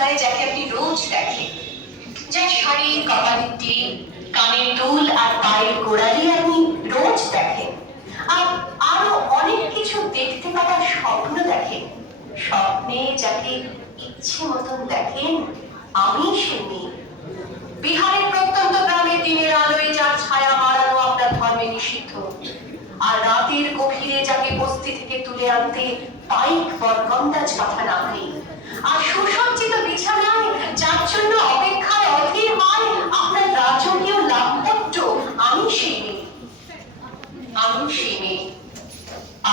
রাস্তায় যাকে আপনি রোজ দেখেন, যার শাড়ি, কপালের টিপ, কানের দুল আর পায়ের গোড়ালি আপনি রোজ দেখেন, আর আরো অনেক কিছু দেখতে পাওয়ার স্বপ্ন দেখেন। স্বপ্নে যাকে ইচ্ছে মতন দেখেন, আমি সে মেয়ে। বিহারের প্রত্যন্ত গ্রামে দিনের আলোয় যার ছায়া মারানো আপনার ধর্মে নিষিদ্ধ, আর রাতের গভীরে যাকে বস্তি থেকে তুলে আনতে পাইক বরকন্দাজ পাঠানো হয়, আর সুসজ্জিত বিছানায় যার জন্য অপেক্ষায় অধীর হয় আপনার রাজকীয় লাভপত্র, আমি সেই মেয়ে। আমি সেই মেয়ে।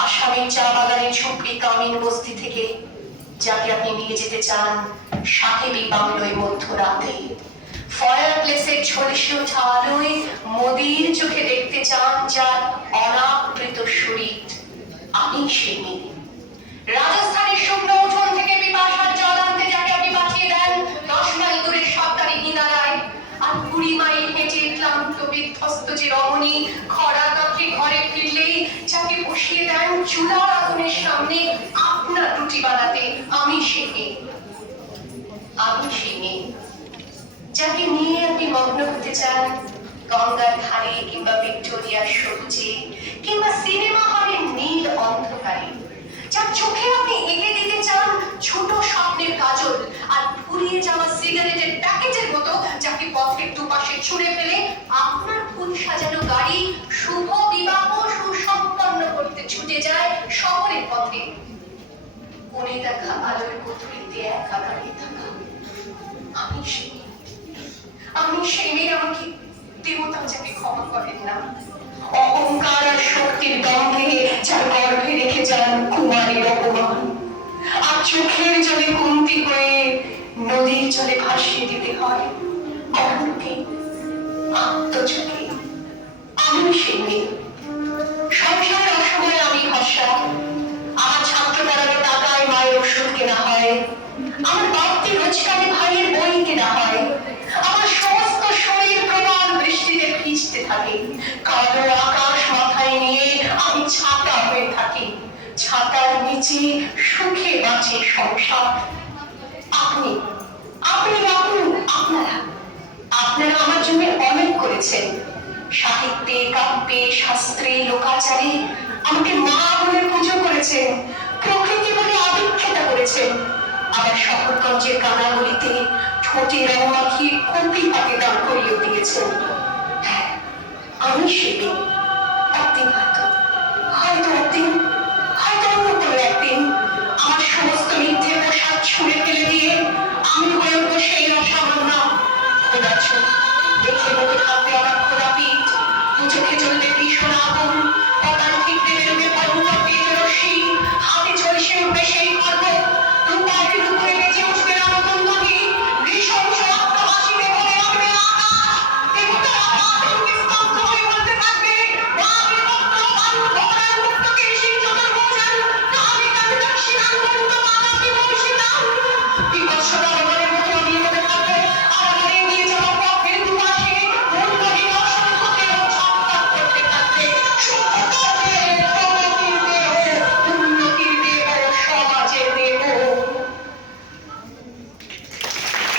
আসামের চা বাগানের ঝুপড়ি কামিন বস্তি থেকে যাকে আপনি নিয়ে যেতে চান সাহেবী বাংলোয় মধ্যরাতে, ফায়ার প্লেসের ঝলসে ওঠা আলোয় মোদির চোখে দেখতে চান যার অনাবৃত শরীর, আমি সেই মেয়ে। রাজস্থানের শুকনো উঠোন থেকে পিপাসার জল আনতে যাকে আপনি পাঠিয়ে দেন 10 মাইল দূরের সরকারি হিমালয়, আর 20 মাইল হেঁটে ক্লান্ত বিধ্বস্ত যে রমণী খরা কাপড়ে ঘরে ফিরলেই যাকে বসিয়ে দেন চুলার আগুনের সামনে আপনার রুটি বানাতে, আমি সেই মেয়ে। আমি সেই মেয়ে যাকে নিয়ে আপনি মগ্ন হতে চান গঙ্গার ধারে কিংবা ভিক্টোরিয়ার সবুজে কিংবা সিনেমা হলের নীল অন্ধকারে, যার চোখে আপনি এঁকে দিতে চান ছোট স্বপ্নের কাজল আর ফুরিয়ে যাওয়া সিগারেটের প্যাকেটের মতো, যাকে পথের দুপাশে ছুঁড়ে ফেলে আপনার ফুল সাজানো গাড়ি শুভ বিবাহ সুসম্পন্ন করতে ছুটে যায় শহরের পথে। কোণে দেখা আলোর কুঠুরিতে একা দাঁড়িয়ে থাকা, আমি সেই মেয়ে। আমি সেই মেয়ে। আমাকে দেবতা যাকে ক্ষমা করেন না, অহংকার আর শক্তির দ্বন্দ্বে যার গর্ভে রেখে যান কুমারীর অপমান, আর চোখের জলে কুন্তি হয়ে নদীর জলে ভাসিয়ে দিতে হয় কর্ণকে আত্মচোখে, আমি সেই মেয়ে। সংসারের অসময়ে আমি ভরসা, আমার ছাত্র পড়ানোর টাকায় মায়ের ওষুধ কেনা হয়, আমার বাড়তি রোজগারে ভাইয়ের বই কেনা হয়, আমার সমস্ত শরীর প্রবল বৃষ্টিতে ভিজতে থাকে, কালো আকাশ মাথায় নিয়ে আমি ছাতা হয়ে থাকি, ছাতার নিচে সুখে বাঁচে সংসার। আপনি আপনি আপনি আপনারা আপনারা আমার জন্য অনেক করেছেন, সাহিত্যে, কাব্যে, শাস্ত্রে, লোকাচারে আমাকে মা বলে পুজো করেছেন, প্রকৃতি বলে আবিক্ষেতা করেছেন, আবার শহরগঞ্জের কানাগলিতে ঠোঁটে রং মাখিয়ে কপি পাকে দাঁড় করিয়ে দিয়েছেন। হ্যাঁ, আমি সেই একদিন হয়তো একদিন অন্য কোনো একদিন আমার সমস্ত মিথ্যে পোশাক ছুঁড়ে ফেলে দিয়ে আমি হয়ে উঠবো সেই অসামান্য খোদা চোখ, দেখে মনে থাকবে আমার খোদা পিঠ, দু চোখে চলবে ভীষণ আগুন, পতান ঠিকতে বেরোবে